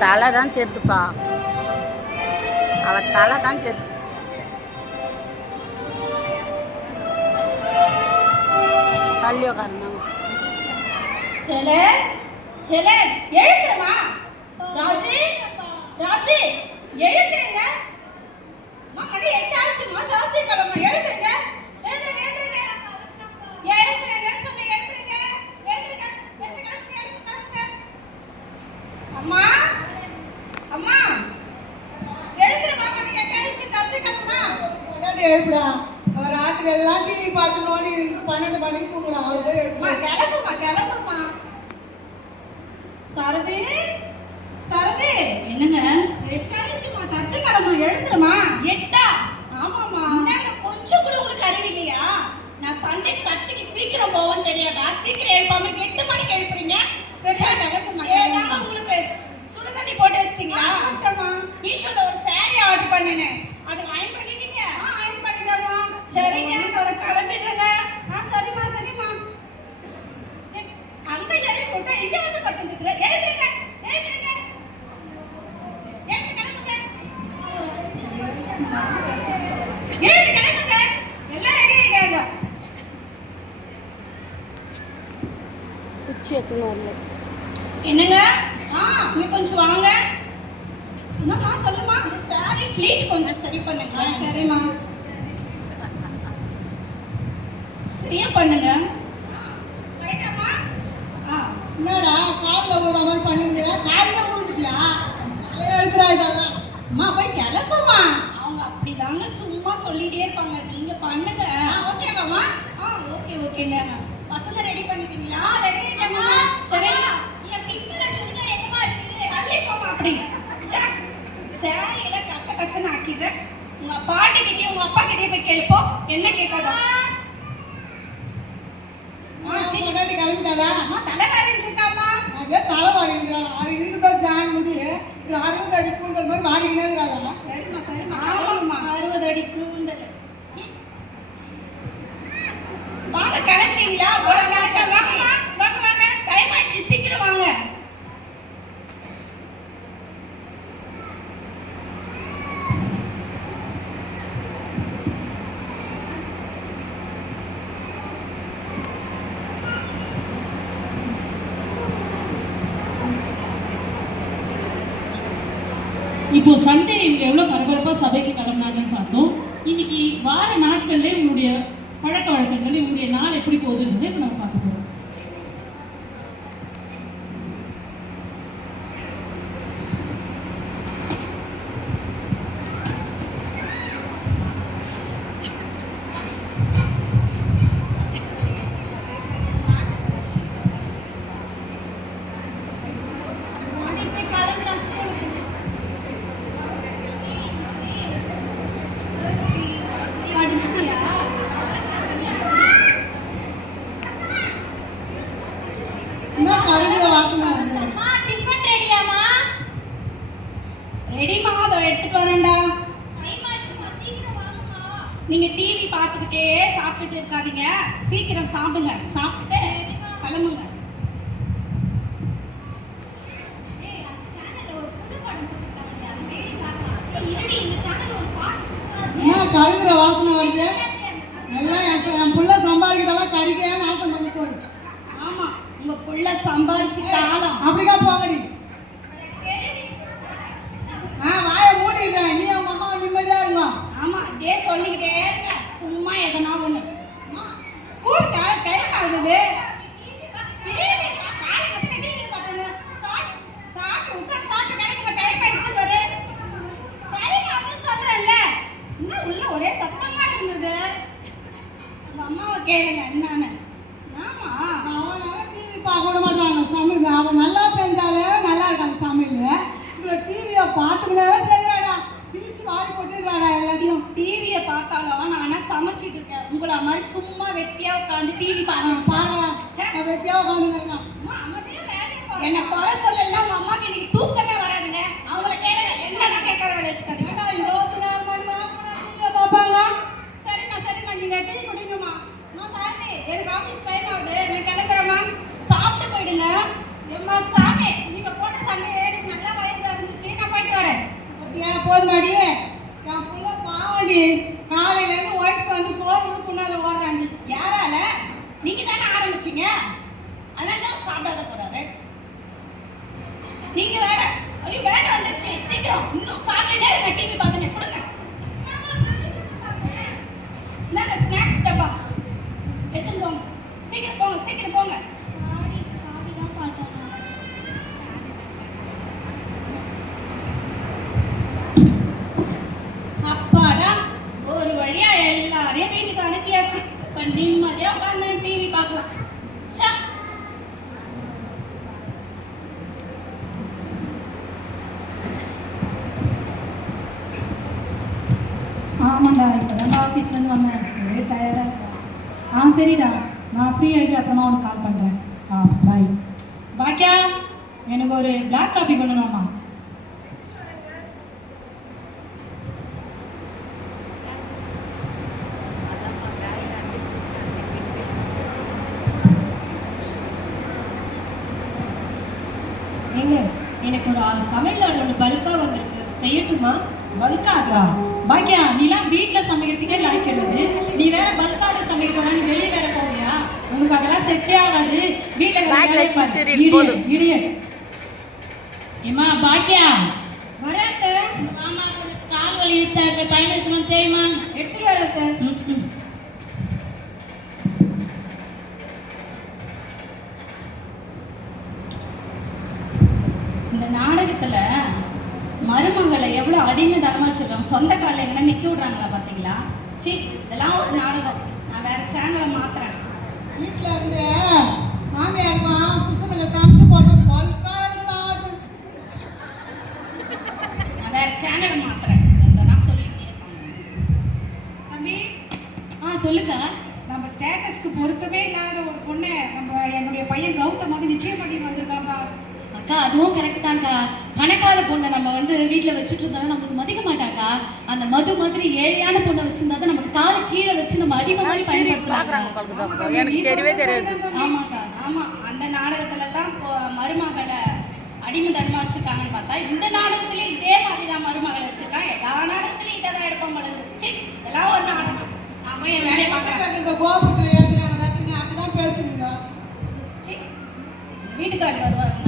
தலை தான் தெரிதுப்பா அவ தலை தான் தெரிது தள்ளி உட்காரணும் ஹெலன் ஹெலன் எழுந்துருமா? ராஜி ராஜி எழுந்துருங்க அம்மா, மணி எட்டு ஆச்சும்மா ஜாஸ்தி கிளம்ப எழுந்துருங்க எழுந்துருங்க எழுந்துருங்க எழுந்துருங்கன்னு சொன்னி எழுந்துருங்க எழுந்துருங்க எழுந்துருங்க எழுந்துருங்க, எழுந்துருங்க அம்மா அம்மா எழுந்துருமா மணி எட்டு ஆச்சு ஜாஸ்தி கிளம்புமா உடனே எழுப்புடா அவன் ராத்திரி எல்லாம் டிவி பார்த்து நோண்டி பன்னெண்டு மணிக்கு அவளுக்கு அம்மா கிளம்புமா கிளம்புமா சரதி சரதி. என்னங்க? எட்டாயிரத்துமா கிளம்பு எழுந்துருமா எட்டா? ஆமாம்மா. என்னங்க கொஞ்சம் கூட உங்களுக்கு அறிவு இல்லையா? நான் சண்டே சர்ச்சுக்கு சீக்கிரம் போவேன்னு தெரியாதா? சீக்கிரம் எழுப்பாம எட்டு மணிக்கு எழுப்புறீங்க? சரி கிளம்புமா உங்களுக்கு சுடுதண்ணி போட்டு வச்சிட்டீங்களா ஆட்டமா மீஷோல ஒரு saree ஆர்டர் பண்ணினேன் அது வாங்கி பண்ணிட்டீங்க ஆ அயன் பண்ணிடலாமா சரிங்க ஒரு கிளம்பிடுறேங்க ஆ சரிம்மா சரிம்மா அங்க ஏறி போட்டா இங்க வந்து பட்டுருக்குற எழுதுங்க எழுதுங்க எழுந்து கிளம்புங்க எழுந்து கிளம்புங்க எல்லாம் ரெடி ஆயிட்டாங்க எத்தனை வரல என்னங்க? ஆ இங்க கொஞ்சம் வாங்க. என்னம்மா சொல்லுமா இந்த saree ஃப்ளீட் கொஞ்சம் சரி பண்ணுங்க. சரிம்மா. சரியா பண்ணுங்க. கரெக்டாம்மா ஆ என்னடா காலில் மாதிரி பண்ணிருக்கிற காலையில் விழுந்துட்டியா தலையை எடுத்துறா இதெல்லாம். அம்மா போய் கிளம்புமா அவங்க அப்படிதாங்க சும்மா சொல்லிட்டே இருப்பாங்க. நீங்க பண்ணுங்க. ஓகேவாம்மா ஆ ஓகே ஓகேங்க. பசங்க ரெடி பண்ணிட்டீங்களா? ரெடி சரி சேலையில கச கசன்னு ஆக்கிடுறேன் உங்க பாட்டி கிட்டயும் உங்க அப்பா கிட்டயும் போய் கேளுப்போ என்ன முன்னாடி கிளம்பிட்டாளா? அம்மா தலைவரன் இருக்காம்மா. அதே தலை மாறி இருக்கிறாள் அது இருக்குதோ ஜான் முடி. இது அறுபது அடி கூந்தல் மாதிரி இருக்கிறாளா சரிம்மா சரிம்மா ஆமாம்மா அறுபது அடி கூந்தல். வாங்க கிளம்பிட்டீங்களா போற கிளம்பா வாங்கம்மா வாங்க வாங்க டைம் ஆயிடுச்சு சீக்கிரம் வாங்க இப்போ சண்டே இவங்க எவ்வளோ பரபரப்பாக சபைக்கு கிளம்புனாங்கன்னு பார்த்தோம். இன்னைக்கு வார நாட்கள்ல இவங்களுடைய பழக்க வழக்கங்கள் இவங்களுடைய நாள் எப்படி போகுதுன்னு நம்ம பார்க்கணும் போகிறோம் என்ன கருகிற வாசனை வருது டிஃபன் ரெடியாமா ரெடிமா அதை எடுத்துட்டு வரேன்டா நீங்க டிவி பார்த்துக்கிட்டே சாப்பிட்டுட்டு இருக்காதீங்க. சீக்கிரம் சாப்பிடுங்க. சாப்பிட்டு கிளம்புங்க. என்ன கருகிற வாசனை வருது? எல்லாம் என் புள்ள சம்பாதிக்கிறதெல்லாம் கறிக்கே நாசம் பண்ணி போடு ஆமா உங்க புள்ள சம்பாரிச்சு காலம். அப்படிக்கா போங்கடி ஆ வாயை மூடிடுறேன் நீ அவங்க அம்மா நிம்மதியா இருந்தோம் ஆமா இதே சொல்லிக்கிட்டே இருங்க சும்மா எதனா ஒண்ணு ஸ்கூல் டைம் ஆகுது காலங்கத்துல டிவி பார்த்துன்னு சாப்பிட்டு சாப்பிட்டு உட்கார் சாப்பிட்டு கிளம்புங்க டைம் இருக்க சும்மா டைம் ஒன்று சொல்றேன்ல டைம் உள்ள ஒரே சத்தமா இருந்தது அம்மாவை கேளுங்க என்னன்னு ஆமா அவன் நேரம் டிவி பார்க்க மாட்டாங்க சமையல் அவன் நல்லா செஞ்சாலே நல்லா இருக்கு அந்த சமையல் இந்த டிவியை பார்த்துக்கிட்டே செய்ய பிரிச்சு வாரி போட்டுறாடா எல்லாத்தையும் டிவியை பார்த்தாலும் நான் சமைச்சிட்டு இருக்கேன் உங்களை மாதிரி சும்மா வெட்டியா உட்காந்து டிவி பாருங்க பாருங்க வெட்டியா உட்காந்து இருக்கான். என்ன குறை சொல்லலாம் உங்க அம்மாக்கு இன்னைக்கு தூக்கமே வராதுங்க அவங்கள கேளுங்க என்னென்ன கேட்கற வேலை வச்சுக்காதீங்க ஏண்டா இருபத்தி நாலு மணி நேரம் பார்ப்பாங்க சரிம்மா சரிம்மா நீங்க டீ குடிங்கம்மா அம்மா சாரதி எனக்கு ஆஃபீஸ் டைம் ஆகுது நான் கிளம்புறேம்மா சாப்பிட்டு போயிடுங்க எம்மா சாமி நீங்க போட்ட சண்டையில எனக்கு நல்லா வயிறு போதுமாடி. என் புள்ள பாவடி காலையிலேருந்து இருந்து வந்து சோறு கொடுக்குனால ஓடுறாண்டி யாரால? நீங்க தானே ஆரம்பிச்சீங்க. அதனால தான் சாப்பிடாத போறாரு. நீங்க வேற ஐயோ வேலை வந்துருச்சு. சீக்கிரம். இன்னும் சாப்பிட்டுட்டே இருங்க. டிவி பார்த்துட்டு கொடுங்க இந்தாங்க ஸ்நாக்ஸ் டப்பா எடுத்துட்டு போங்க சீக்கிரம் போங்க சீக்கிரம் போங்க அப்பாடா ஒரு வழியா எல்லாரையும் வீட்டுக்கு அனுப்பியாச்சு இப்ப நிம்மதியா உட்காந்து டிவி பார்க்கலாம் ச்சே. ஆமாண்டா இப்போ தான் ஆஃபீஸ்லேருந்து வந்தேன். ஒரே டயர்டாக இருக்கேன். ஆ சரிடா. நான் ஃப்ரீ ஆகிட்டு அப்புறமா உனக்கு கால் பண்ணுறேன் ஆ பாய் பாக்கியா எனக்கு ஒரு பிளாக் காபி பண்ணணும்மா ஏங்க எனக்கு ஒரு ஆ- சமையல் ஆர்டர் ஒன்று பல்காக வந்திருக்கு செய்யட்டுமா பல்காடா பாக்கியா நீலாம் வீட்டில் சமைக்கிறதுக்கே லாய்க்கிறது நீ வேற பல்காட சமைக்க போறான்னு வெளியே வேற போவியா உனக்கு அதெல்லாம் செட்டே ஆகாது. வீட்டில் பாக்கியலட்சுமி serial போதும். இடிய ஏமா பாக்கியா? வரேத்த மாமா கொஞ்சம் கால் வலி டைம் எடுத்துமா தேய்மா? எடுத்துட்டு வரேத்த இந்த நாடகத்துல மருமகளை எவ்வளவு அடிமைதனமா வச்சிருக்காங்க. சொந்த காலில் எங்கன்னா நிக்க விடுறாங்களா பாத்தீங்களா? சி இதெல்லாம் ஒரு நாடகம். நான் வேற சேனலை மாத்துறேன். வீட்டில் இருந்து மாமியாருமா புசுனுங்க சமைச்சு போட்டு. நான் வேற சேனல் மாத்துறேன். இதெல்லாம் இருக்காங்க தம்பி ஆ சொல்லுக்கா. நம்ம ஸ்டேட்டஸ்க்கு பொருத்தமே இல்லாத ஒரு பொண்ணை நம்ம என்னுடைய பையன் கௌதம் வந்து நிச்சயம் பண்ணிட்டு வந்திருக்காப்பா அக்கா அதுவும் கரெக்ட் தான்க்கா. பணக்கார பொண்ணை நம்ம வந்து வீட்டில் வச்சுட்டு இருந்தாலும் நம்மளுக்கு மதிக்க மாட்டாக்கா. அந்த மது மாதிரி ஏழையான பொண்ணை வச்சிருந்தா தான் நமக்கு காலை கீழே வச்சு நம்ம அடிமை மாதிரி தான். எனக்கு தெரியவே தெரியாது. ஆமாக்கா ஆமா. அந்த நாடகத்துல தான் மருமகளை அடிமைதனமா வச்சிருக்காங்கன்னு பார்த்தா இந்த நாடகத்திலயும் இதே மாதிரி தான் மருமகளை வச்சிருக்காங்க எல்லா நாடகத்திலயும் இதை தான் எடுப்போம் போல இருக்கு. ச்சீ, இதெல்லாம் ஒரு நாடகம். போய் என் வேலையை பார்க்குறேன் இந்த கோபுரத்தில் அப்படிதான் பேசுவீங்க ச்சீ, வீட்டுக்காரர் வருவார்.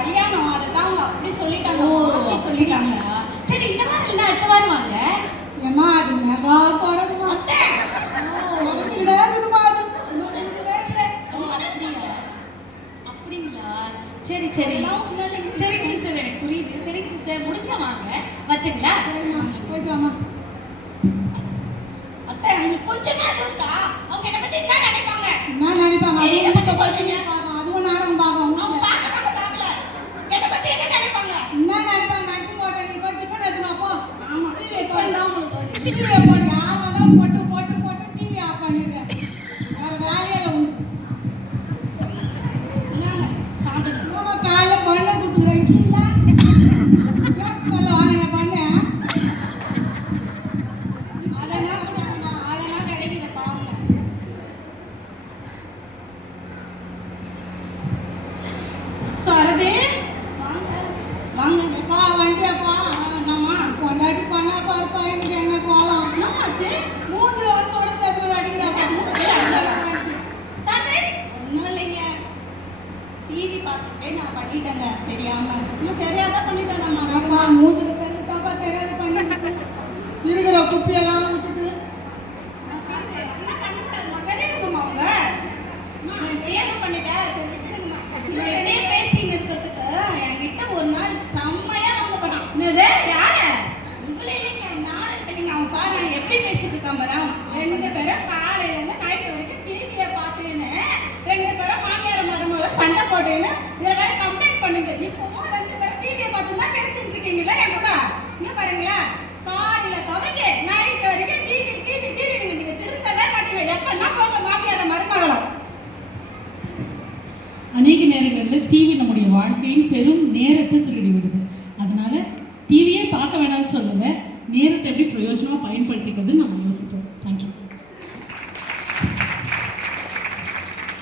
italiano Yeah. கனகாம்பரம் ரெண்டு பேரும் காலையில இருந்து நைட் வரைக்கும் டிவியை பார்த்துன்னு ரெண்டு பேரும் மாமியார் மருமக சண்டை போட்டுன்னு இதுல வேற கம்ப்ளைண்ட் பண்ணுங்க. இப்போ ரெண்டு பேரும் டிவியை பார்த்து தான் பேசிட்டு இருக்கீங்களா என் கூட? இன்னும் பாருங்களா காலையில தவிர நைட் வரைக்கும் டிவி டிவி டிவி நீங்க திருந்தவே மாட்டீங்க. எப்பன்னா போங்க மாமியார மருமகளும் அநேக நேரங்களில் டிவி நம்முடைய வாழ்க்கையின் பெரும் நேரத்தை திருடி